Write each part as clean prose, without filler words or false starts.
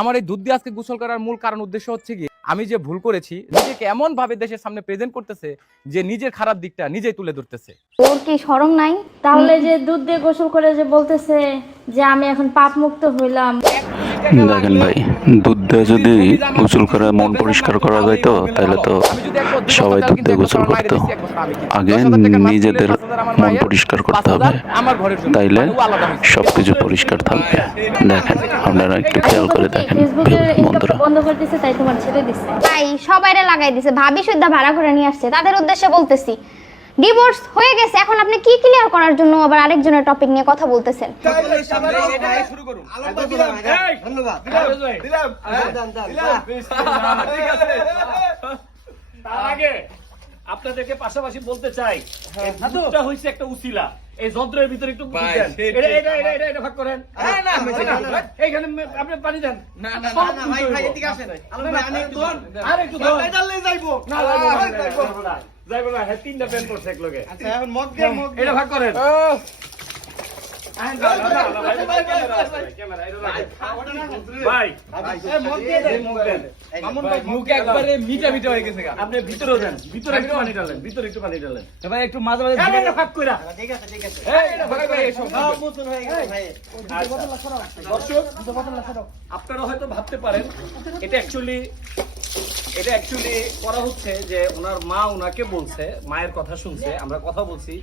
আমার এই দুধ দিয়ে আজকে গোসল করার মূল কারণ উদ্দেশ্য হচ্ছে কি, আমি যে ভুল করেছি নিজেকে এমন ভাবে দেশের সামনে প্রেজেন্ট করতেছে যে নিজের খারাপ দিকটা নিজেই তুলে ধরতেছে। ওর কি শরম নাই? তাহলে যে দুধ দিয়ে গোসল করে যে বলতেছে যে আমি এখন পাপ মুক্ত হইলাম। দেখেন ভাই, দুধ দিয়ে যদি গোসল করে মন পরিষ্কার করা যায় তো তাহলে তো সবাই দুধ দিয়ে গোসল করতো। আগে নিজেদের মন পরিষ্কার করতে হবে, তাইলে সবকিছু পরিষ্কার থাকবে। দেখেন, আপনারা একটু খেয়াল করে দেখেন বন্ধুরা। বন্ধ করে দিছে তাই তোমার ছেড়ে দিছে। তাই সবাইরে লাগাই দিছে, ভাবি সুদ্ধা ভাড়া করে নিয়ে আসছে। তাদের উদ্দেশ্যে বলতেছি, ডিভোর্স হয়ে গেছে, এখন আপনি কি ক্লিয়ার করার জন্য আবার আরেকজনের টপিক নিয়ে কথা বলতেছেন? তার আগে আপনাদেরকে পাশাপাশি বলতে চাই, দুধটা হইছে একটা উসিলা। এই যন্ত্রের ভিতরে একটু বুদ্ধি দেন। এটা ভাগ করেন। এইখানে আপনি পানি দেন। না ভাই এদিকে আসেন। আরেকটু ধর। যাইবো না, যাইবো না। হ্যাঁ, তিনটা পেন পড়ছে এক লগে। আচ্ছা, এখন মগ দিয়ে এটা ভাগ করেন। ভাই মগ দিয়ে দেন, মগ দেন। মুখে একবারে মিঠা মিঠা হয়ে গেছে। আপনি ভিতরেও যান, ভিতরে একটু পানি ঢালেন, ভিতরে একটু পানি ঢালেন। ভাই একটু মাঝে মাঝে এটা ভাগ কইরা। ঠিক আছে ভাই এসব সব মোচন হয়ে গেছে ভাই। দর্শক, আপনারা হয়তো ভাবতে পারেন এটা অ্যাকচুয়ালি করা হচ্ছে যে ওনার মা ওনাকে বলছে, মায়ের কথা শুনছে, আমরা কথা বলছি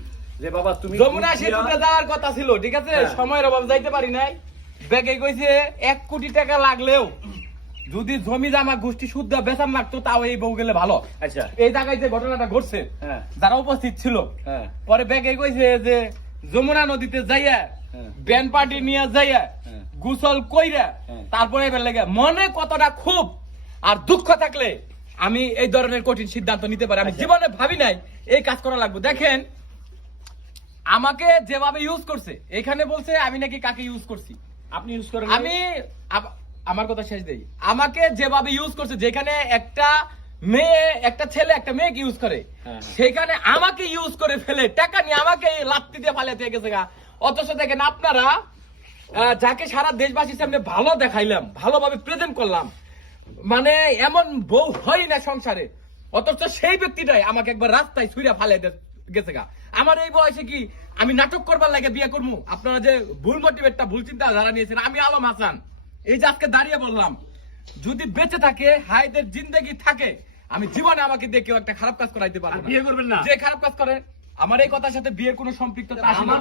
যে বাবা তুমি যমুনা সেতুতে যাওয়ার কথা ছিল, ঠিক আছে, সময়ের অভাব যাইতে পারি নাই। ব্যাগে কইছে 1 কোটি টাকা লাগলেও যদি জমি জামা গোষ্ঠী শুদ্ধ বেচার লাগতো তাও এই বউ গেলে ভালো। আচ্ছা, এই জায়গায় যে ঘটনাটা ঘটছে, যারা উপস্থিত ছিল, পরে ব্যাগে কইছে যে যমুনা নদীতে যাইয়া ব্যান্ড পার্টি নিয়ে যাইয়া গোসল কইরা তারপরে এবার লেগে মনে কতটা খুব আর দুঃখ থাকলে আমি এই ধরনের কঠিন সিদ্ধান্ত নিতে পারি। আমি জীবনে ভাবি নাই এই কাজ করা লাগবে। দেখেন, আমাকে যেভাবে ইউজ করছে, এখানে বলছে আমি নাকি কাকে ইউজ করছি। আপনি ইউজ করেন? আমি আমার কথা শেষ দেই। আমাকে যেভাবে ইউজ করছে, যেখানে একটা মেয়ে একটা ছেলে একটা মেয়েকে ইউজ করে, সেখানে আমাকে ইউজ করে ফেলে টাকা নিয়ে আমাকে লাত্তি দিয়ে ফালাতে গেছে। অথচ দেখেন আপনারা যাকে সারা দেশবাসীর সামনে ভালো দেখাইলাম, ভালোভাবে প্রেজেন্ট করলাম, মানে এমন বউ হয় না সংসারে, অথচ সেই ব্যক্তিটাই আমাকে একবার রাস্তায় ছুঁড়ে ফালাই গেছে। আমার এই বয়সে কি আমি নাটক করবার লাগে বিয়ে করবো? আপনারা যে ভুল মোটিভেটটা, ভুল চিন্তা ধারা নিয়েছেন। আমি আলম হাসান এই যে আজকে দাঁড়িয়ে বললাম, যদি বেঁচে থাকে, হায়দের জিন্দেগি থাকে, আমি জীবনে আমাকে দিয়ে কেউ একটা খারাপ কাজ করাইতে পারবো না। বিয়ে করবেন না? যে খারাপ কাজ করে, আমার এই কথার সাথে বিয়ের কোনো সম্পৃক্ততা আসে না।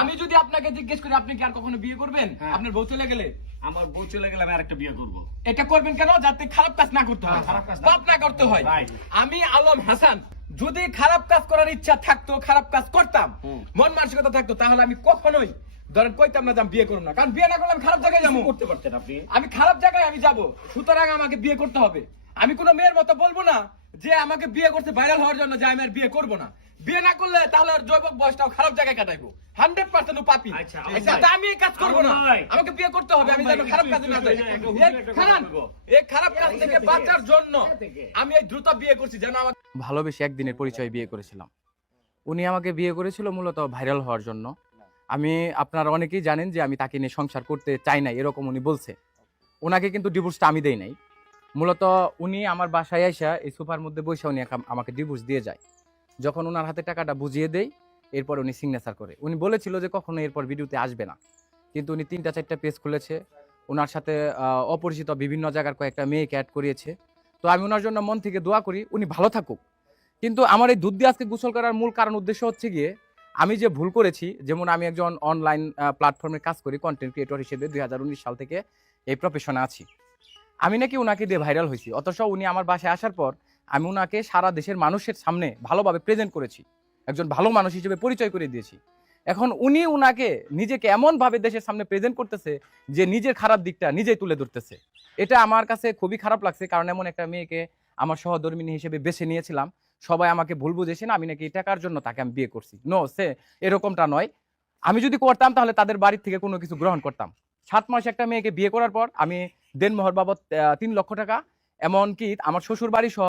আমি যদি আপনাকে জিজ্ঞেস করি আপনি কি আর কখনো বিয়ে করবেন? আপনার বউ চলে গেলে? আমার বউ চলে গেলে আমি আরেকটা বিয়ে করবো। এটা করবেন কেন? যাতে খারাপ কাজ না করতে হয়, পাপ না করতে হয়। আমি আলম হাসান যদি খারাপ কাজ করার ইচ্ছা থাকতো, খারাপ কাজ করতাম, মন মানসিকতা থাকতো, তাহলে আমি কখনোই ধরেন কইতাম না যে আমি বিয়ে করব না। কারণ বিয়ে না করলে আমি খারাপ জায়গায় যাবো। করতে পারতেন আপনি? আমি খারাপ জায়গায় আমি যাব, সুতরাং আমাকে বিয়ে করতে হবে। আমি কোনো মেয়ের মতো বলবো না যে আমাকে বিয়ে করতে ভাইরাল হওয়ার জন্য যে আমি আর বিয়ে করবো না। বিয়ে না করলে তাহলে আর জৈবক বয়সটাও খারাপ জায়গায় কাটাইবো। 100% পাপি। আমি এই কাজ করবো না, আমাকে বিয়ে করতে হবে। আমি যেন খারাপ কাজে না যাই। এই খারাপ কাজ থেকে বাঁচার জন্য আমি এই দ্রুত বিয়ে করছি, যেন আমার ভালোবেসে একদিনের পরিচয় বিয়ে করেছিলাম। উনি আমাকে বিয়ে করেছিল মূলত ভাইরাল হওয়ার জন্য। আপনারা অনেকেই জানেন যে আমি তাকে নিয়ে সংসার করতে চাই না, এরকম উনি বলছে। ওনাকে কিন্তু ডিভোর্সটা আমি দেই নাই। মূলত উনি আমার বাসায় আইসা এই সোফার মধ্যে বসে উনি আমাকে ডিভোর্স দিয়ে যায়। যখন ওনার হাতে টাকাটা বুঝিয়ে দেই, এরপর উনি সিগনেচার করে। উনি বলেছিল যে কখনো এরপর ভিডিওতে আসবে না, কিন্তু উনি 3-4টা পেজ খুলেছে। ওনার সাথে অপরিচিত বিভিন্ন জায়গার কয়েকটা মেয়েকে অ্যাড করিয়েছে। তো আমি ওনার জন্য মন থেকে দোয়া করি, উনি ভালো থাকুক। কিন্তু আমার এই দুধ দিয়ে আজকে গোসল করার মূল কারণ উদ্দেশ্য হচ্ছে গিয়ে, আমি যে ভুল করেছি, যেমন আমি একজন অনলাইন প্ল্যাটফর্মে কাজ করি, কন্টেন্ট ক্রিয়েটর হিসেবে 2019 সাল থেকে এই প্রফেশনে আছি। আমি নাকি ওনাকে দিয়ে ভাইরাল হয়েছি, অথচ উনি আমার বাসায় আসার পর আমি ওনাকে সারা দেশের মানুষের সামনে ভালোভাবে প্রেজেন্ট করেছি, একজন ভালো মানুষ হিসেবে পরিচয় করে দিয়েছি। এখন উনি ওনাকে নিজেকে এমন ভাবে দেশের সামনে প্রেজেন্ট করতেছে যে নিজের খারাপ দিকটা নিজেই তুলে ধরতেছে। এটা আমার কাছে খুবই খারাপ লাগছে, কারণ এমন একটা মেয়েকে আমার সহধর্মিণী হিসেবে বেছে নিয়েছিলাম। সবাই আমাকে ভুল বুঝেছেন, আমি নাকি টাকার জন্য তাকে আমি বিয়ে করছি। নো, এরকমটা নয়। আমি যদি করতাম তাহলে তাদের বাড়ির থেকে কোনো কিছু গ্রহণ করতাম। 7 মাস একটা মেয়েকে বিয়ে করার পর আমি দেনমোহর বাবদ 3 লক্ষ টাকা, এমনকি আমার শ্বশুর বাড়ি সহ